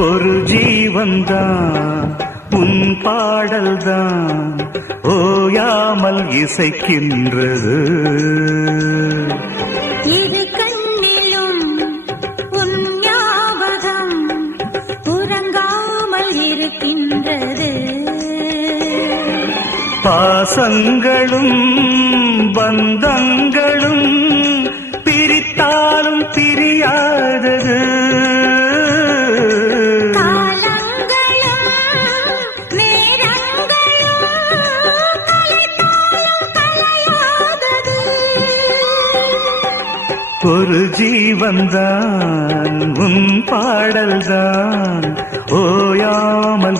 ஒரு ஜீவன்தான் உன் பாடல்தான் ஓயாமல் இசைக்கின்றது. இரு கண்ணிலும் உன் ஞாபகம் உறங்காமல் இருக்கின்றது. பாசங்களும் பந்தங்களும் பிரித்தாலும் பிரியாதது. ஒரு ஜீவன்தான் உன் பாடல்தான் ஓயாமல்